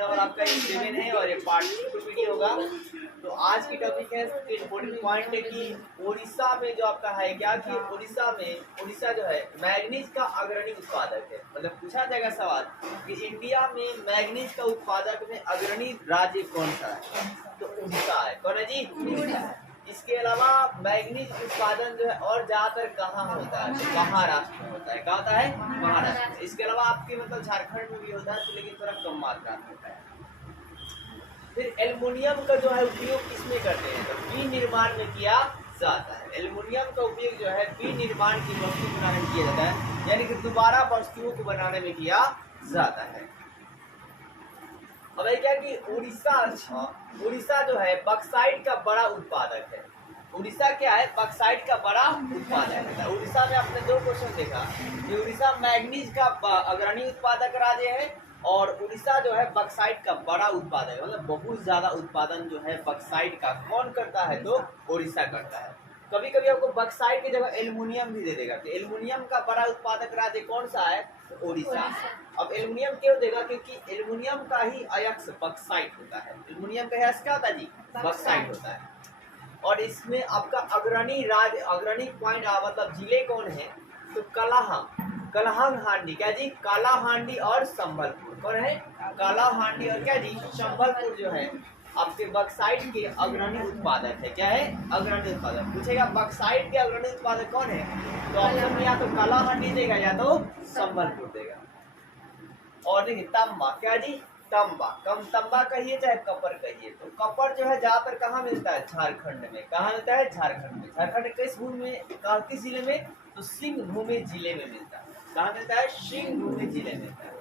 Number आपका 11 है और ये पार्ट 2 वीडियो होगा। तो आज की टॉपिक है इम्पोर्टेंट पॉइंट है कि उड़ीसा में जो आपका है क्या कि उड़ीसा जो है मैग्नीज का अग्रणी उत्पादक है। मतलब पूछा जाएगा सवाल कि इंडिया में मैग्नीज का उत्पादक में अग्रणी राज्य कौन सा है, तो उड़ीसा है। कौन है जी? उड़ीसा है। इसके अलावा मैग्नीज उत्पादन जो है और ज्यादातर कहाँ होता है, तो महाराष्ट्र में होता है। कहाँ होता है? महाराष्ट्र। इसके अलावा आपके मतलब झारखंड में भी होता है, लेकिन थोड़ा कम मात्रा में होता है। फिर एल्युमिनियम का जो है उपयोग किसमें करते हैं, तो बीन निर्माण में किया जाता है। एल्युमिनियम का उपयोग जो है बीन निर्माण की वस्तु बनाने में किया जाता है, यानी कि दोबारा वस्तुओं को बनाने में किया जाता है। अब क्या कि उड़ीसा जो है बक्साइट का बड़ा उत्पादक है। उड़ीसा क्या है? बक्साइट का बड़ा उत्पादक है। उड़ीसा में आपने दो क्वेश्चन देखा कि उड़ीसा मैग्नीज का अग्रणी उत्पादक राज्य है और उड़ीसा जो है बक्साइट का बड़ा उत्पादक है। मतलब बहुत ज्यादा उत्पादन जो है बक्साइट का कौन करता है, तो उड़ीसा करता है। कभी कभी आपको बक्साइट की जगह एल्युमिनियम भी दे देगा, तो एल्युमिनियम का बड़ा उत्पादक राज्य कौन सा है, तो उड़ीसा। अब एल्युमिनियम क्यों देगा, क्योंकि एल्युमिनियम का ही अयस्क बक्साइट होता है। एल्युमिनियम का अयस्क क्या होता है जी? बक्साइट होता है। और इसमें आपका अग्रणी पॉइंट मतलब जिले कौन है, तो कलहंग हांडी। क्या जी? कालाहांडी और संबलपुर। कौन है? कालाहांडी और क्या जी? संबलपुर जो है आपके बक्साइट के अग्रणी उत्पादक है। क्या है? अग्रणी उत्पादक। पूछेगा बक्साइट के अग्रणी उत्पादक कौन है, तो ऑप्शन में या तो कालाहांडी देगा या तो संबलपुर देगा। और देखिए तांबा। क्या जी? तांबा कहिए चाहे कपर कहिए, तो कपर जो है ज्यादातर कहाँ मिलता है? झारखंड में। कहाँ मिलता है? झारखंड में। झारखंड किस भूमि में, किस जिले में, तो सिंहभूमि जिले में मिलता है। कहाँ मिलता है? सिंहभूमि जिले में मिलता है।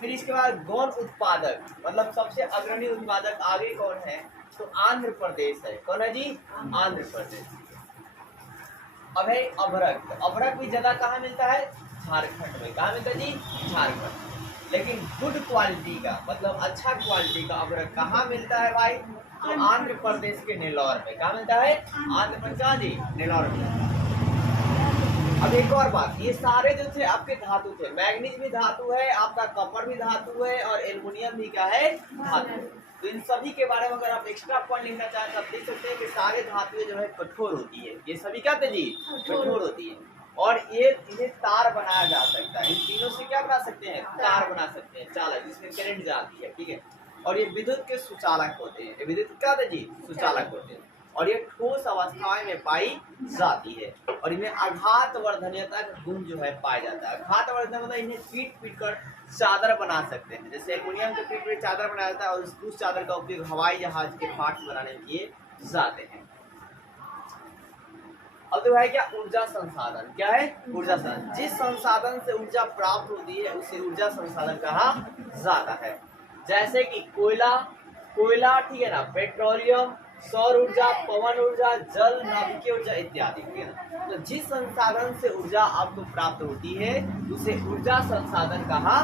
फिर इसके बाद गौण उत्पादक मतलब सबसे अग्रणी उत्पादक आगे कौन है, तो आंध्र प्रदेश है। कौन है जी? आंध्र प्रदेश। अब है अभ्रक। तो अभ्रक भी ज्यादा कहाँ मिलता है? झारखंड में। कहाँ मिलता है जी? झारखंड। लेकिन गुड क्वालिटी का मतलब अच्छा क्वालिटी का अभ्रक कहाँ मिलता है भाई, तो आंध्र प्रदेश के नेल्लौर में। कहाँ मिलता है? आंध्र प्रदेश। कहाँ जी? नेल्लौर में। अब एक और बात, ये सारे जो थे आपके धातु थे। मैग्नीज भी धातु है, आपका कपर भी धातु है और एल्युमिनियम भी क्या है? धातु है। तो इन सभी के बारे में अगर आप एक्स्ट्रा पॉइंट लिखना चाहें तो आप देख सकते हैं कि सारे धातुएं जो है कठोर होती है। ये सभी क्या थे जी? कठोर होती है। और ये इन्हें तार बनाया जा सकता है। इन तीनों से क्या बना सकते हैं? तार बना सकते हैं, चालक, जिसमें करंट जाती है। ठीक है। और ये विद्युत के सुचालक होते हैं। ये विद्युत क्या थे जी? सुचालक होते हैं। और ये ठोस अवस्थाएं में पाई जाती है और इनमें आघात वर्धनीयता गुण जो है पाया जाता है। आघात वर्धनीयता मतलब इन्हें पीट कर चादर बना सकते हैं। जैसे एल्युमिनियम के पीट चादर बनाया जाता है और उस चादर का उपयोग हवाई जहाज के पार्ट्स बनाने में किए जाते हैं। अब तो है क्या? ऊर्जा संसाधन। क्या है? ऊर्जा संसाधन। जिस संसाधन से ऊर्जा प्राप्त होती है उसे ऊर्जा संसाधन कहा जाता है। जैसे कि कोयला ठीक है ना, पेट्रोलियम, सौर ऊर्जा, पवन ऊर्जा, जल, नाभिकीय ऊर्जा इत्यादि। ठीक है ना। तो जिस संसाधन से ऊर्जा आपको प्राप्त होती है उसे ऊर्जा संसाधन कहा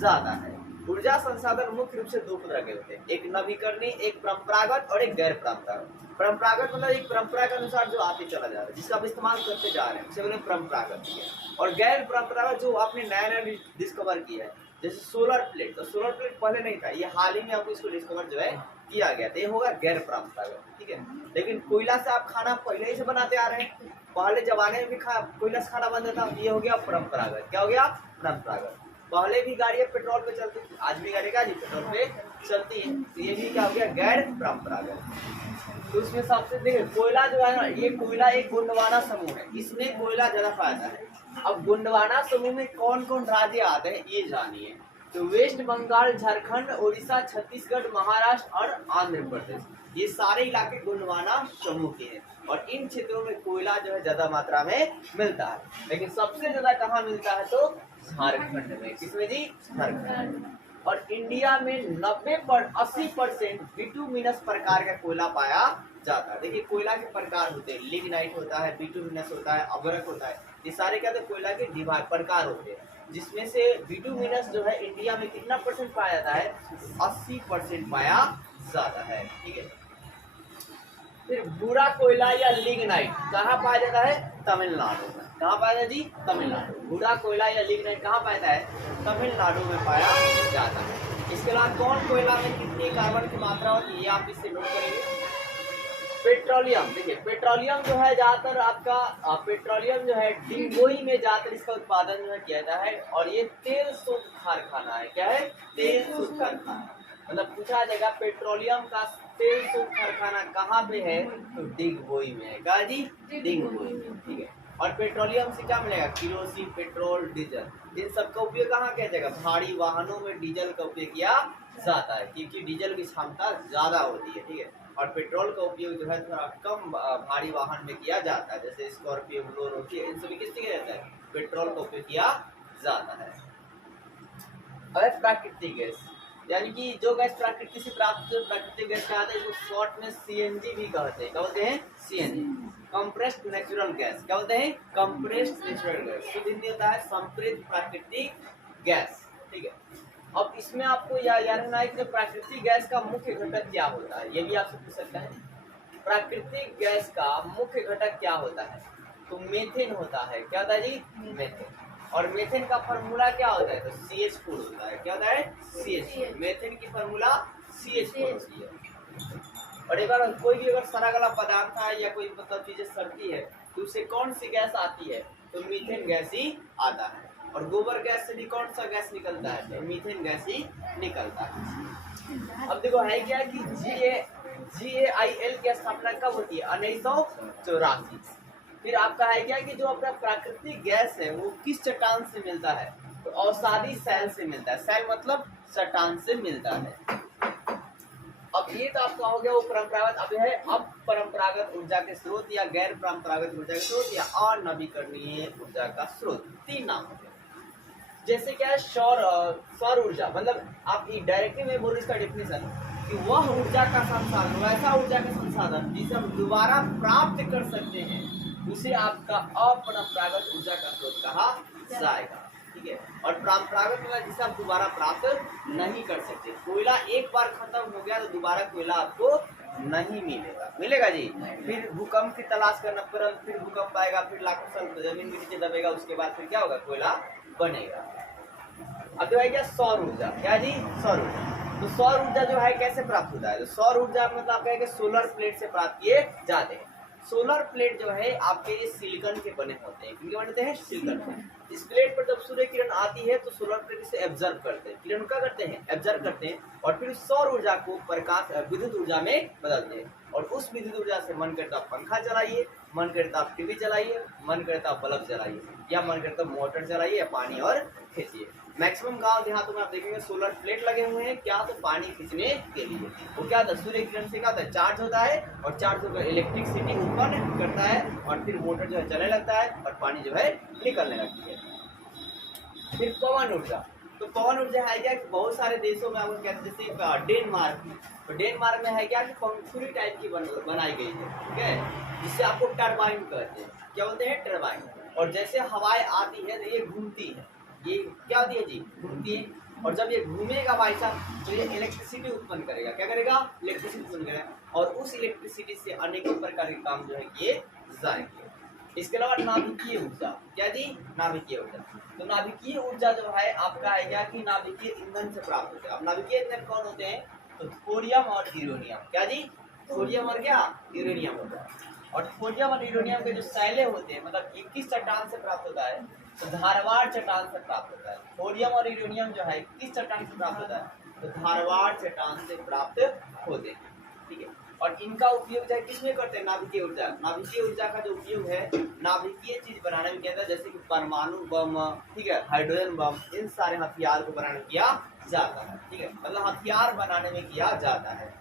जाता है। ऊर्जा संसाधन मुख्य रूप से दो तरह के होते हैं, एक नवीकरणीय, एक परंपरागत और एक गैर परंपरागत। परंपरागत मतलब एक परंपरा के अनुसार जो आते चला जा रहा है, जिसका आप इस्तेमाल करते जा रहे हैं, उसे बोले परंपरागत। और गैर परंपरागत जो आपने नया डिस्कवर किया है, जैसे सोलर प्लेट। तो सोलर प्लेट पहले नहीं था, ये हाल ही में आपको इसको डिस्कवर जो है किया गया, तो ये होगा गैर परंपरागत। ठीक है। लेकिन कोयला से आप खाना पहले ही से बनाते आ रहे हैं, पहले जमाने में भी कोयला से खाना बनता था, ये हो गया परंपरागत। क्या हो गया? परंपरागत। पहले भी गाड़ियां पेट्रोल पे चलती थी, आज भी गाड़ी पेट्रोल पे चलती है, तो ये भी क्या हो गया? गैर परंपरागत। तो इसमें सबसे देखिए कोयला जो है ना, ये कोयला एक गोंडवाना समूह है, इसमें कोयला ज्यादा फायदा है। अब गोंडवाना समूह में कौन कौन राज्य आते हैं ये जानिए। तो वेस्ट बंगाल, झारखंड, उड़ीसा, छत्तीसगढ़, महाराष्ट्र और आंध्र प्रदेश, ये सारे इलाके गोंडवाना समूह के हैं। और इन क्षेत्रों में कोयला जो है ज्यादा मात्रा में मिलता है। लेकिन सबसे ज्यादा कहाँ मिलता है, तो झारखंड में। किसमें जी? झारखंड। और इंडिया में 80% बिटुमिनस प्रकार का कोयला पाया जाता है। देखिए कोयला के प्रकार होते हैं, लिग्नाइट होता है, बिटुमिनस होता है, अभ्रक होता है। ये सारे क्या होते हैं? कोयला के प्रकार होते हैं, जिसमें से बिटुमिनस जो है इंडिया में कितना परसेंट पाया जाता है? 80% पाया जाता है। ठीक है। फिर भूरा कोयला या लिग्नाइट कहाँ पाया जाता है? तमिलनाडु में। कहाँ पाया जाता है जी? तमिलनाडु। भूरा कोयला या लिग्नाइट कहाँ पाया जाता है? तमिलनाडु में पाया जाता है। इसके अलावा कौन कोयला में कितनी कार्बन की मात्रा होती है ये आप इससे नोट करेंगे। पेट्रोलियम, देखिए पेट्रोलियम जो है ज्यादातर आपका पेट्रोलियम जो है डिंगोई में ज्यादातर इसका उत्पादन जो है किया जाता है और ये तेल शोध कारखाना है। क्या है? तेल शोध कारखाना। मतलब पूछा जाएगा पेट्रोलियम का तेल शोध कारखाना कहाँ पे है, तो डिगबोई में है। कहा जी? डिगबोई में। ठीक है। और पेट्रोलियम से क्या मिलेगा? किरोसिन, पेट्रोल, डीजल, इन सबका उपयोग कहाँ किया जाएगा? भारी वाहनों में डीजल का उपयोग किया जाता है क्योंकि डीजल की क्षमता ज्यादा होती है। ठीक है। और पेट्रोल का उपयोग जो है थोड़ा कम भारी वाहन में किया जाता है, जैसे स्कॉर्पियो, बोलेरो होती है, इन सभी किससे किया जाता है? पेट्रोल का उपयोग किया जाता है। अब प्राकृतिक गैस, यानी कि जो गैस प्रकृति से प्राप्त प्राकृतिक गैस कहते हैं, इसको शॉर्ट में सीएनजी भी कहते हैं। क्या बोलते हैं? CNG, compressed natural gas. क्या बोलते हैं? Compressed natural gas. शुद्ध हिंदी होता है संप्रेरित प्राकृतिक गैस। ठीक है। अब इसमें आपको याद रखना है कि प्राकृतिक गैस का मुख्य घटक क्या होता है, ये भी आपसे पूछ सकता है। प्राकृतिक गैस का मुख्य घटक क्या होता है? तो मीथेन होता है। क्या होता है जी? मीथेन। और मीथेन का फार्मूला क्या होता है? तो CH4 होता है। क्या होता है? CH4। मीथेन की फार्मूला CH4 होती है। और एक बार कोई भी अगर सड़ा गला पदार्थ है या कोई मतलब चीजें सड़ती है तो उससे कौन सी गैस आती है? तो मीथेन गैस ही आता है। और गोबर गैस से भी कौन सा गैस निकलता है? तो मीथेन गैस ही निकलता है। अब देखो है क्या कि GAIL की स्थापना कब होती है? 1984। फिर आपका है क्या कि जो अपना प्राकृतिक गैस है वो किस चट्टान से मिलता है? तो अवसादी सैल से मिलता है। सैल मतलब चट्टान से मिलता है। अब ये तो आपका हो गया वो परंपरागत। अब है अब परंपरागत ऊर्जा के स्रोत या गैर परंपरागत ऊर्जा के स्रोत या अनवीकरणीय ऊर्जा का स्रोत, तीन नाम हो गए। जैसे क्या है? सौर ऊर्जा, मतलब आप डायरेक्टली में बोल इसका डेफिनेशन कि वह ऊर्जा का संसाधन, वैसा ऊर्जा का संसाधन जिसे हम दोबारा प्राप्त कर सकते हैं, उसे आपका अपरंपरागत ऊर्जा का स्रोत कहा जाएगा। ठीक है। और परंपरागत मतलब जिसे आप दोबारा प्राप्त नहीं कर सकते। कोयला एक बार खत्म हो गया तो दोबारा कोयला आपको नहीं मिलेगा। मिलेगा जी? फिर भूकंप की तलाश करना, फिर भूकंप आएगा, फिर लाखों साल जमीन के नीचे दबेगा, उसके बाद फिर क्या होगा? कोयला बनेगा। अब जो है क्या? सौर ऊर्जा। क्या जी? सौर ऊर्जा। तो सौर ऊर्जा जो है कैसे प्राप्त होता है? तो सौर ऊर्जा मतलब आपका है कि सोलर प्लेट से प्राप्त किए जाते हैं। सोलर प्लेट जो है आपके ये सिलिकॉन के बने होते हैं। किनके बनते हैं? सिलिकॉन के। इस प्लेट पर जब सूर्य किरण आती है तो सोलर प्लेट इसे एब्जर्व करते हैं। किरण क्या करते हैं? एब्जर्व करते हैं और फिर सौर ऊर्जा को प्रकाश विद्युत ऊर्जा में बदलते हैं। और उस विद्युत ऊर्जा से मन करता पंखा चलाइए, मन करता आप टीवी चलाइए, मन करता आप बल्ब चलाइए, या मन करता मोटर चलाइए या पानी और खींचिए। मैक्सिमम गांव देहातों में आप देखेंगे सोलर प्लेट लगे हुए हैं। क्या? तो पानी खींचने के लिए। वो क्या होता है? सूर्य किरण से क्या होता है? चार्ज होता है और चार्ज होकर इलेक्ट्रिसिटी उत्पन्न करता है और फिर मोटर जो है चलने लगता है और पानी जो है निकलने लगती है। फिर पवन ऊर्जा। तो पवन ऊर्जा है क्या? बहुत सारे देशों में आपको कहते हैं, जैसे डेनमार्क, तो डेनमार्क में है क्या कि पंखुड़ी टाइप की बनाई गई है। ठीक है। जिससे आपको टरबाइन कहते हैं। क्या बोलते हैं? टरबाइन। और जैसे हवाएं आती है तो ये घूमती है। ये क्या होती है जी? घूमती है। और जब ये घूमेगा भाई साहब तो ये इलेक्ट्रिसिटी उत्पन्न करेगा। क्या करेगा? इलेक्ट्रिसिटी उत्पन्न करेगा। और उस इलेक्ट्रिसिटी से अनेकों प्रकार के काम जो है किए जाएंगे। इसके अलावा नाभिकीय ऊर्जा। क्या जी? नाभिकीय ऊर्जा। तो नाभिकीय ऊर्जा जो है आपका है क्या कि नाभिकीय ईंधन से प्राप्त होता है। अब नाभिकीय ईंधन कौन होते हैं? तो थोरियम और यूरेनियम। क्या जी? थोरियम और क्या? यूरेनियम होता है। और थोरियम और यूरेनियम के जो सैले होते हैं, मतलब किस चट्टान से प्राप्त होता है? तो धारवाड़ चट्टान से प्राप्त होता है। थोरियम और यूरेनियम जो है किस चट्टान से प्राप्त होता है? तो धारवाड़ चट्टान से प्राप्त होते हैं। ठीक है। और इनका उपयोग जो है किसमें करते हैं? नाभिकीय ऊर्जा। नाभिकीय ऊर्जा का जो उपयोग है नाभिकीय चीज बनाने में किया जाता है, जैसे कि परमाणु बम, ठीक है, हाइड्रोजन बम, इन सारे हथियार को बनाने में किया जाता है। ठीक है। मतलब हथियार बनाने में किया जाता है।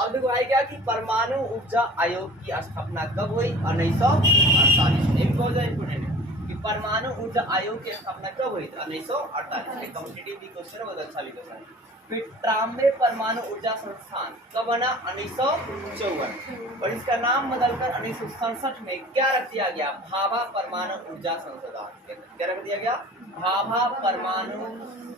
अब देखो है क्या कि परमाणु ऊर्जा आयोग की स्थापना कब हुई? 1948 में। बहुत ज्यादा इंपोर्टेंट है कि परमाणु ऊर्जा आयोग की स्थापना कब हुई? 1948 में। कॉम्पिटिटिव भी क्वेश्चन है, बहुत अच्छा भी क्वेश्चन है। फिर 93 परमाणु ऊर्जा संस्थान कब बना? 1954। और इसका नाम बदलकर 1967 में क्या रख दिया गया? भाभा परमाणु ऊर्जा संस्थान केंद्र। क्या रख दिया गया? भाभा परमाणु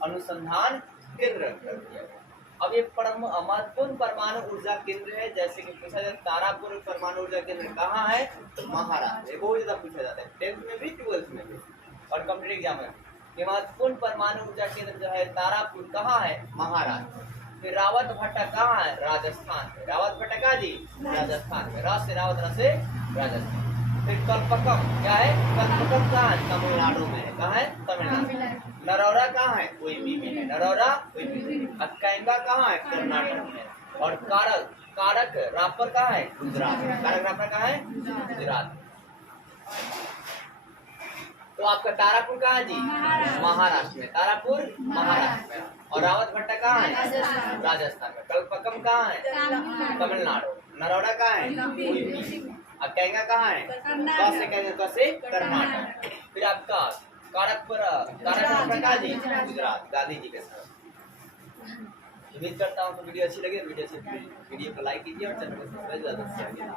अनुसंधान केंद्र रख दिया गया। अब ये महत्वपूर्ण परमाणु ऊर्जा केंद्र है। जैसे कि पूछा जाए तारापुर परमाणु ऊर्जा केंद्र कहाँ है? तो महाराष्ट्र। बहुत ज्यादा पूछा जाता है 10th में भी, 12th में भी और कॉम्पिटिटिव एग्जाम में। ये महत्वपूर्ण परमाणु ऊर्जा केंद्र जो है तारापुर कहाँ है? महाराष्ट्र। फिर रावत भट्टा कहाँ है? राजस्थान में। रावत भट्टा कहाँ जी? राजस्थान में। रावत से राजस्थान। फिर कल्पकम क्या है? कल्पकम कहाँ है? तमिलनाडु में है। कहाँ है? तमिलनाडु। नरौरा कहाँ है? यूपी में है। नरौरा यूपी में। कैंगा कहाँ है? कर्नाटक में। और कारक रापर कहाँ है? गुजरात। कारक रापर कहाँ है? गुजरात। तो आपका तारापुर कहाँ है जी? महाराष्ट्र में। तारापुर महाराष्ट्र में। और रावत भट्टा कहाँ है? राजस्थान में। कल्पकम कहाँ है? तमिलनाडु। नरौरा कहाँ है? यूपी। और कैंगा कहाँ है? कैसे कर्नाटक। फिर आपका कारक कहाँ जी? गुजरात, गांधी जी के साथ। उम्मीद करता हूँ तो वीडियो अच्छी लगे। वीडियो को लाइक कीजिए और चैनल को सब्सक्राइब ज़्यादा से कीजिए।